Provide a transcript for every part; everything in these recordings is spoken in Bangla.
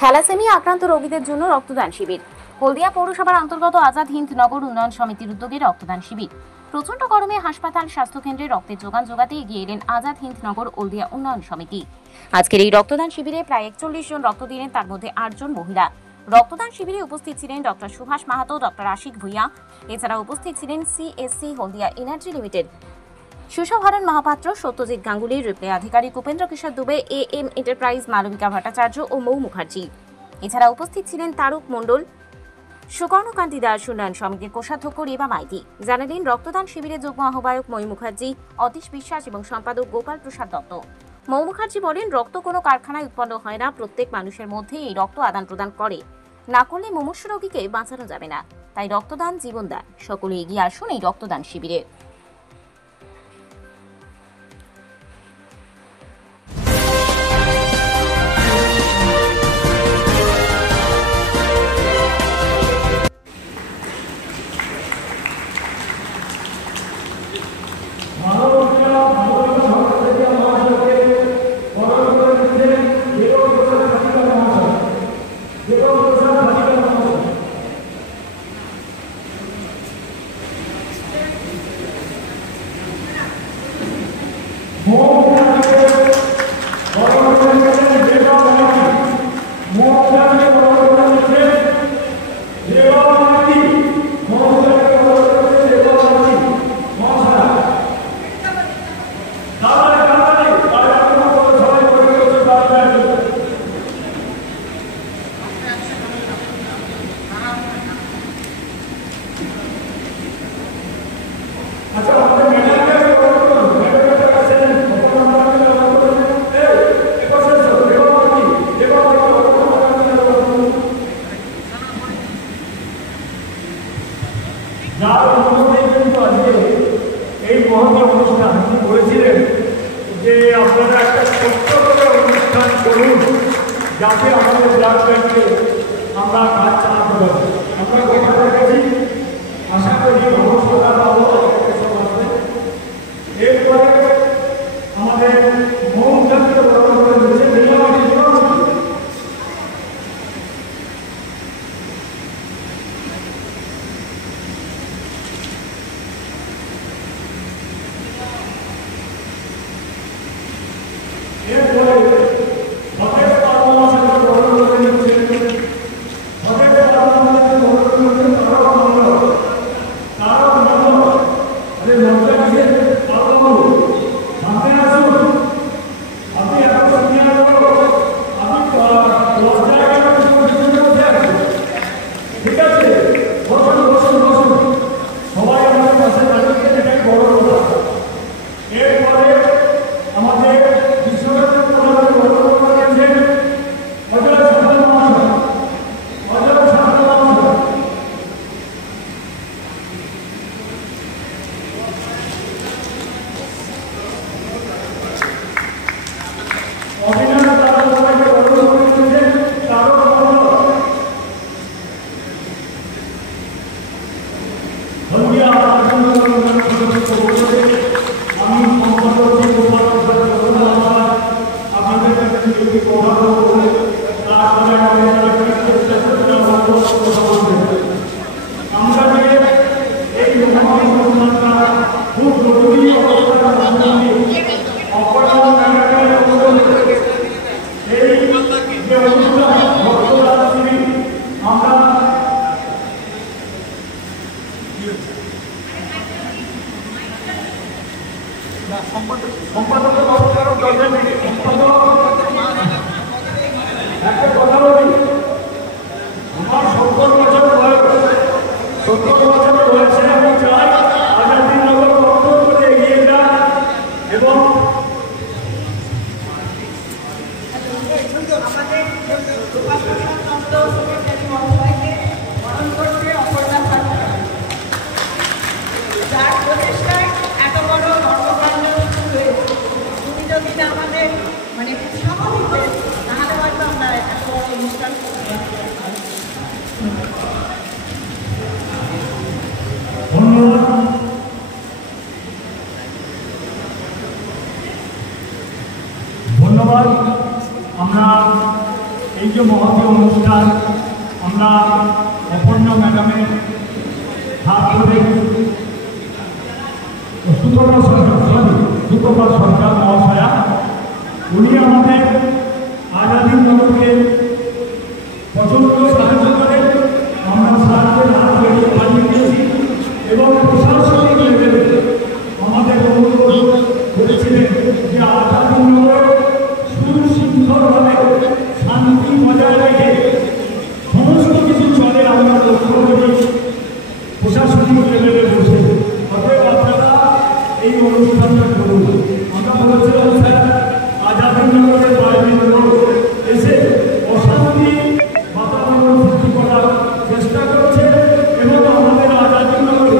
থ্যালাসেমিয়া আক্রান্ত রোগীদের জন্য রক্তদান শিবির। হলদিয়া পৌরসভার অন্তর্গত আজাদ হিন্দ নগর উন্নয়ন সমিতির উদ্যোগে রক্তদান শিবির। প্রচন্ড গরমে হাসপাতাল স্বাস্থ্যকেন্দ্রে রক্তের যোগান যোগাতে এগিয়ে এলেন আজাদ হিন্দ নগর হলদিয়া উন্নয়ন সমিতি। আজকের এই রক্তদান শিবিরে প্রায় 41 জন রক্ত দিলেন, তার মধ্যে 8 জন মহিলা। রক্তদান শিবিরে উপস্থিত ছিলেন ডক্টর সুভাষ মাহাতো, ডক্টর আশিক ভুইয়া। এছাড়া উপস্থিত ছিলেন CSC Haldia energy limited Sushabharan Mahapatra, Satyajit Ganguly, রিপ্লে আধিকারিক উপেন্দ্র কিশোর দুবে, এএম এন্টারপ্রাইজ মালবিকা ভট্টাচার্য ও মৌ মুখার্জি। এছাড়া উপস্থিত ছিলেন তারক মণ্ডল, সুকর্ণকান্তি দাস, উন্নয়ন সমিতির কোষাধ্যক্ষ রেবা মাইতি। জানালেন রক্তদান শিবিরে যুগ্ম আহ্বায়ক মৌ মুখার্জি, অতীশ বিশ্বাস এবং সম্পাদক গোপাল প্রসাদ দত্ত। মৌ মুখার্জি বলেন, রক্ত কোনো কারখানায় উৎপন্ন হয় না, প্রত্যেক মানুষের মধ্যে এই রক্ত আদান প্রদান করে। না করলে মুমূর্ষু রোগীকে বাঁচানো যাবে না। তাই রক্তদান জীবনদান। সকলে এগিয়ে আসুন এই রক্তদান শিবিরে। এই মহৎ অনুষ্ঠান করেছিলেন যে আপনারা একটা ছোট্ট করে অনুষ্ঠান করুন, যাতে আমাদের ব্লাড ব্যাংকে আমরা কাজ চালাতে পারি। আমরা কথা রেখেছি, আশা করি ভবিষ্যৎ পাবো। এরপরে আমাদের মৌ জাতীয় ধন্যবাদ। আমরা এই যে যে মহতী অনুষ্ঠান আমরা অপর্ণা ম্যাডামের হাত ধরে সুপ্রভা সরকার মহাশয়া উনি আমাদের আজাদী নগরকে প্রচণ্ড সাহায্য করেন। আমরা সাহায্যের হাত বাড়িয়ে দিয়েছি এবং প্রশাসনিক লেভেলে আমাদের অনুরোধ করেছিলেন যে আজাদী নগর সুশৃঙ্খলভাবে শান্তি বজায় রেখে সমস্ত কিছু চলে আমরা লক্ষ্য করি প্রশাসনিক লেভেলে বসে। অতএব আপনারা এই অনুষ্ঠানটা করুন। আমরা বলেছিলাম স্যার আজাদী নগরের বাইরের লোক এসে অশান্তি বাতাবরণ সৃষ্টি করার চেষ্টা করছে এবং আমাদের আজাদী নগরে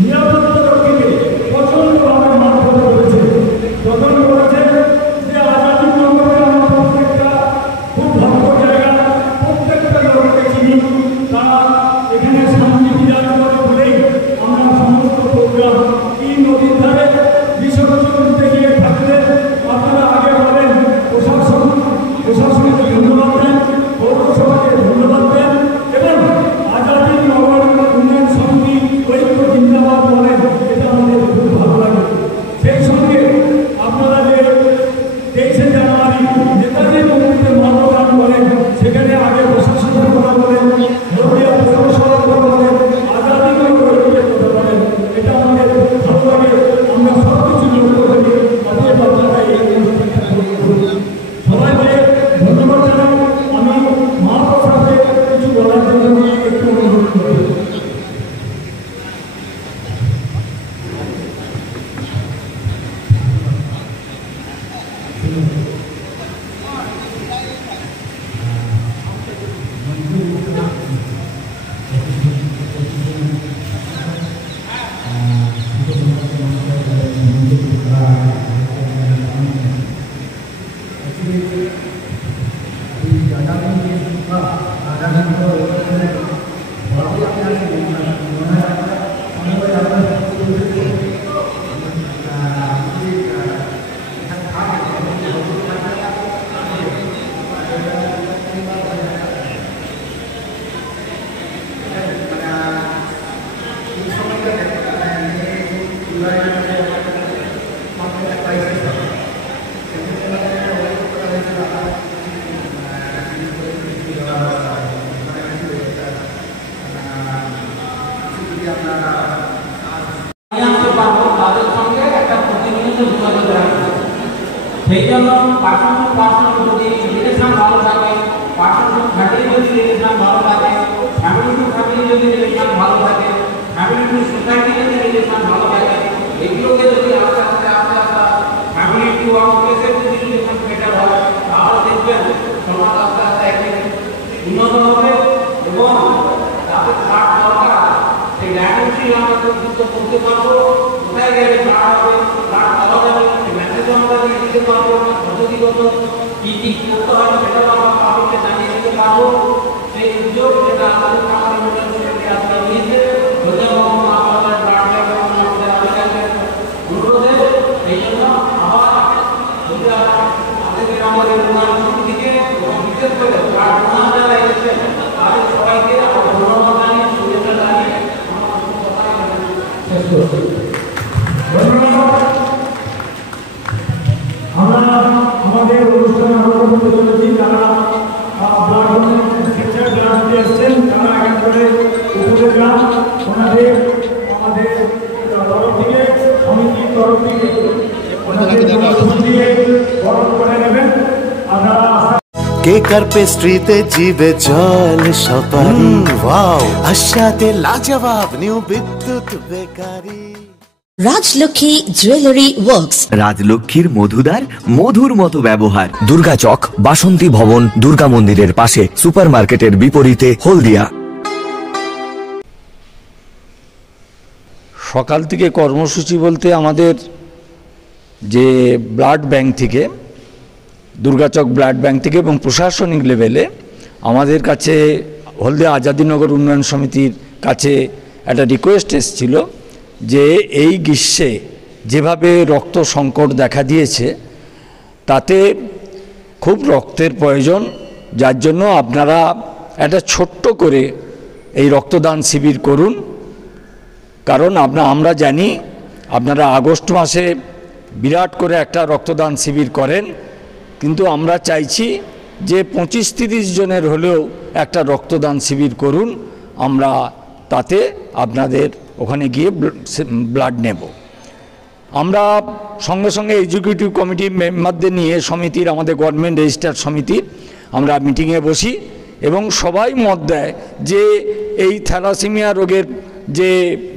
নিরাপত্তা রক্ষীকে প্রচণ্ডভাবে মারধর করেছে, প্রদান করেছে যে আজাদী নগরে আমরা প্রত্যেকটা খুব ভক্ত জায়গা, প্রত্যেকটা লোককে চিনি, তারা এখানে শান্তি বিরাজ করে বলেই আমরা সমস্ত প্রোগ্রাম এই নদীর ধারে বিসর্জন দিতে গিয়ে থাকলে আপনারা আগে বলেন প্রশাসনকে ধন্যবাদ দেন, পৌরসভাকে ধন্যবাদ দেন এবং আজাদী নগর উন্নয়ন সমিতি ঐক্য জিন্দাবাদ বলেন, এটা আমাদের খুব ভালো লাগে। সেই সঙ্গে আপনারা যে 23শে জানুয়ারি নেতাজি মন্দিরে মাল্যদান করেন, সেখানে আগে প্রশাসনের কথা বলেন, হলদিয়া পৌরসভার কথা বলেন, আজাদী নগর ঐক্যের কথা বলেন, এটা আমাদের ভালো লাগে। আমরা সব কিছু লক্ষ্য করি। অতএব আপনারা এই অনুষ্ঠানটা করুন। সবাইকে ধন্যবাদ জানাই। আমি মহাপ্রসাদকে কিছু বলার জন্য একটু অনুরোধ করি। তাদের সঙ্গে একটা প্রতিনিয়ত যোগাযোগ রাখবে। সেই জন্য পার্সোনাল যদি রিলেশন ভালো থাকে, পার্সোনাল ফ্যামিলি যদি রিলেশন ভালো থাকে, ফ্যামিলি টু ফ্যামিলি যদি রিলেশন ভালো থাকে, ফ্যামিলি টু সোসাইটি যদি রিলেশন ভালো থাকে, এগুলোকে যদি আস্তে আস্তে ফ্যামিলি টু অফিসের যদি রিলেশন বেটার হয়, তাহলে দেখবেন সমাজ আস্তে আস্তে একদিন উন্নত হবে এবং তাদের ছাড় দরকার সেই ডায়াগনোসিস আমরা যুক্ত করতে পারবো। কোথায় গেলে ছাড় হবে, ছাড় পাওয়া যাবে, মেসেজ আমরা দিতে পারবো, পদ্ধতিগত কী কী করতে হবে সেটাও আমরা পাবলিককে জানিয়ে দিতে পারবো। সেই উদ্যোগ যেটা আমাদের খামার ইউনিভার্সিটি আজকে নিয়েছে, ধন্যবাদ আপনাদের ব্লাড ব্যাংক এবং আমাদের আধিকারিকের অনুরোধে। সেই জন্য আবার যদি আমাদের আমাদের উন্নয়ন সমিতিকে এবং বিশেষ করে ব্লাড ডোনার যারা এসেছেন তাদের সবাইকে আমরা ধন্যবাদ জানিয়ে শুভেচ্ছা জানিয়ে শেষ করছি। আমরা আমাদের অনুষ্ঠানে আরো করতে চলেছি। যারা ব্লাড স্বেচ্ছায় ব্লাড দিতে এসছেন তারা এক করে উপরে যান। ওনাদের আমাদের তরফ থেকে সমিতির তরফ থেকে দিয়ে বরণ করে নেবেন। কেক আর পেস্ট্রিতে জিবে জল সপারি ওয়াও আশাতে লাজবাব নিউ বিদ্যুৎ বেকারি। রাজলক্ষ্মী জুয়েলারি ওয়ার্কস, রাজলক্ষ্মীর মধুদার মধুর মতো ব্যবহার। দুর্গা চক, বাসন্তী ভবন, দুর্গা মন্দিরের পাশে, সুপার মার্কেটের বিপরীতে, হলদিয়া। সকাল থেকে কর্মসূচি বলতে আমাদের যে ব্লাড ব্যাংক থেকে, দুর্গাচক ব্লাড ব্যাংক থেকে এবং প্রশাসনিক লেভেলে আমাদের কাছে হলদিয়া আজাদীনগর উন্নয়ন সমিতির কাছে একটা রিকোয়েস্ট এসেছিল যে এই গ্রীষ্মে যেভাবে রক্ত সংকট দেখা দিয়েছে তাতে খুব রক্তের প্রয়োজন। যার জন্য আপনারা একটা ছোট্ট করে এই রক্তদান শিবির করুন। কারণ আমরা জানি আপনারা আগস্ট মাসে বিরাট করে একটা রক্তদান শিবির করেন, কিন্তু আমরা চাইছি যে 25-30 জনের হলেও একটা রক্তদান শিবির করুন। আমরা তাতে আপনাদের ওখানে গিয়ে ব্লাড নেব। আমরা সঙ্গে সঙ্গে এক্সিকিউটিভ কমিটির মেম্বারদের নিয়ে সমিতির, আমাদের গভর্নমেন্ট রেজিস্টার্ড সমিতির আমরা মিটিংয়ে বসি এবং সবাই মত দেয় যে এই থ্যালাসেমিয়া রোগের যে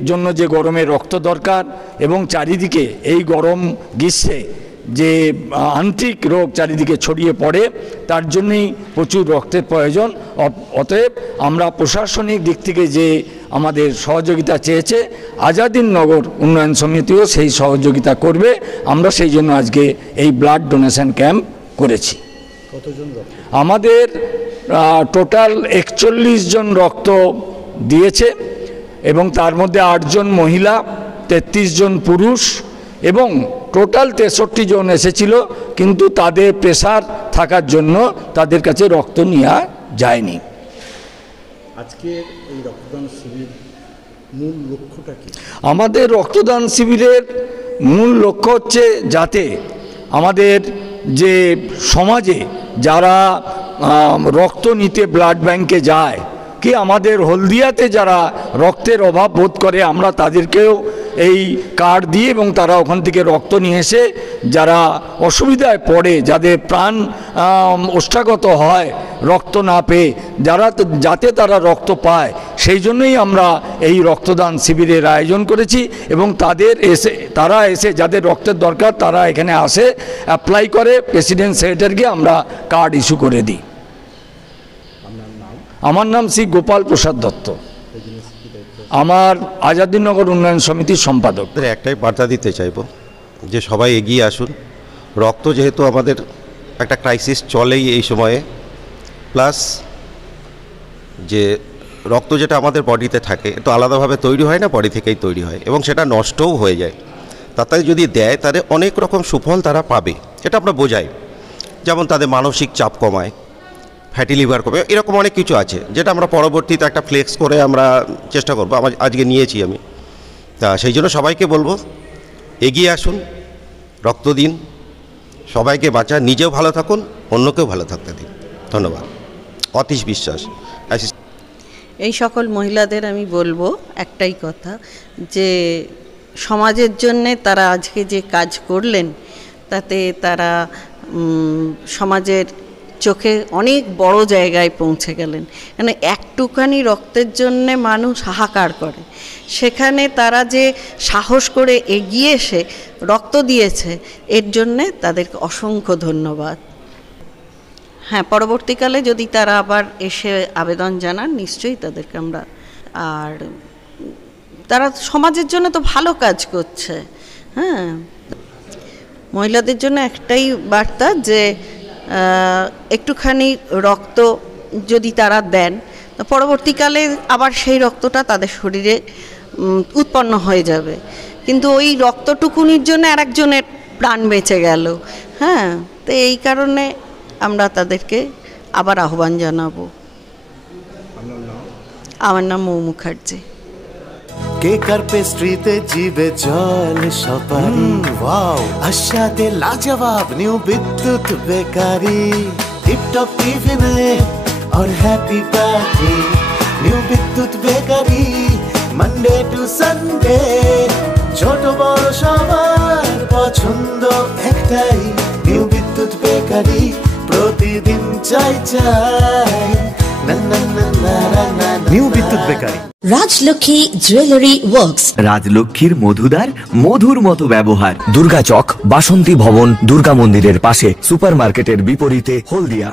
জন্য যে গরমে রক্ত দরকার এবং চারিদিকে এই গরম গ্রীষ্মে যে আন্ত্রিক রোগ চারিদিকে ছড়িয়ে পড়ে, তার জন্যই প্রচুর রক্তের প্রয়োজন। অতএব আমরা প্রশাসনিক দিক থেকে যে আমাদের সহযোগিতা চেয়েছে, আজাদিননগর উন্নয়ন সমিতিও সেই সহযোগিতা করবে। আমরা সেই জন্য আজকে এই ব্লাড ডোনেশন ক্যাম্প করেছি। আমাদের টোটাল 41 জন রক্ত দিয়েছে এবং তার মধ্যে 8 জন মহিলা, 33 জন পুরুষ এবং টোটাল 63 জন এসেছিল, কিন্তু তাদের প্রেসার থাকার জন্য তাদের কাছে রক্ত নেওয়া যায়নি। আজকে এই রক্তদান শিবির মূল লক্ষ্যটা কি? আমাদের রক্তদান শিবিরের মূল লক্ষ্য হচ্ছে যাতে আমাদের যে সমাজে যারা রক্ত নিতে ব্লাড ব্যাংকে যায়, কি আমাদের হলদিয়াতে যারা রক্তের অভাব বোধ করে, আমরা তাদেরকেও এই কার্ড দিয়ে এবং তারা ওখান থেকে রক্ত নিয়ে এসে যারা অসুবিধায় পড়ে, যাদের প্রাণ ওষ্ঠাগত হয় রক্ত না পেয়ে, যাতে তারা রক্ত পায়, সেই জন্যই আমরা এই রক্তদান শিবিরের আয়োজন করেছি। এবং তারা এসে যাদের রক্তের দরকার তারা এখানে আসে, অ্যাপ্লাই করে, প্রেসিডেন্ট সেক্রেটারিকে আমরা কার্ড ইস্যু করে দিই। আমার নাম শ্রী গোপাল প্রসাদ দত্ত, আমার আজাদিননগর উন্নয়ন সমিতির সম্পাদক। একটাই বার্তা দিতে চাইব যে সবাই এগিয়ে আসুন। রক্ত যেহেতু আমাদের একটা ক্রাইসিস চলেই এই সময়ে, প্লাস যে রক্ত যেটা আমাদের বডিতে থাকে এটা আলাদাভাবে তৈরি হয় না, বডি থেকেই তৈরি হয় এবং সেটা নষ্টও হয়ে যায়। তাতে যদি দেয় তাদের অনেক রকম সুফল তারা পাবে, এটা আমরা বোঝাই। যেমন তাদের মানসিক চাপ কমায়, ফ্যাটি লিভার কমে, এরকম অনেক কিছু আছে যেটা আমরা পরবর্তীতে একটা ফ্লেক্স করে আমরা চেষ্টা করবো। আজকে নিয়েছি আমি, তা সেই জন্য সবাইকে বলবো এগিয়ে আসুন, রক্ত দিন, সবাইকে বাঁচান, নিজেও ভালো থাকুন, অন্যকেও ভালো থাকতে দিন। ধন্যবাদ। অতীশ বিশ্বাস। এই সকল মহিলাদের আমি বলবো একটাই কথা, যে সমাজের জন্যে তারা আজকে যে কাজ করলেন তাতে তারা সমাজের চোখে অনেক বড় জায়গায় পৌঁছে গেলেন। মানে একটুখানি রক্তের জন্যে মানুষ হাহাকার করে, সেখানে তারা যে সাহস করে এগিয়ে এসে রক্ত দিয়েছে, এর জন্যে তাদেরকে অসংখ্য ধন্যবাদ। হ্যাঁ, পরবর্তীকালে যদি তারা আবার এসে আবেদন জানান, নিশ্চয়ই তাদেরকে আমরা, আর তারা সমাজের জন্য তো ভালো কাজ করছে। হ্যাঁ, মহিলাদের জন্য একটাই বার্তা যে একটুখানি রক্ত যদি তারা দেন, তো পরবর্তীকালে আবার সেই রক্তটা তাদের শরীরে উৎপন্ন হয়ে যাবে, কিন্তু ওই রক্তটুকুনির জন্য আরেকজনের প্রাণ বেঁচে গেল। হ্যাঁ, তো এই কারণে আমরা তাদেরকে আবার আহ্বান জানাবো। আমার নাম মৌ মুখার্জি। কেকার পেস্ট্রিতে জিবে জল সপারি, ওয়াও আশাতে লাজবাব নিউ বিদ্যুৎ বেকারি, টিপটপ টিফিনে और हैप्पी पार्टी, নিউ বিদ্যুৎ বেকারি, মানডে টু সানডে, ছোট বড় সবার পছন্দ একটাই, নিউ বিদ্যুৎ বেকারি, প্রতিদিন চাই চাই, না না না না না, নিউ বিদ্যুৎ বেকারি। রাজলক্ষ্মী জুয়েলারি ওয়ার্কস, রাজলক্ষ্মীর মধুদার, মধুর মতো ব্যবহার। দুর্গাচক বাসন্তী ভবন দুর্গা মন্দিরের পাশে, সুপার মার্কেটের বিপরীতে, হলদিয়া।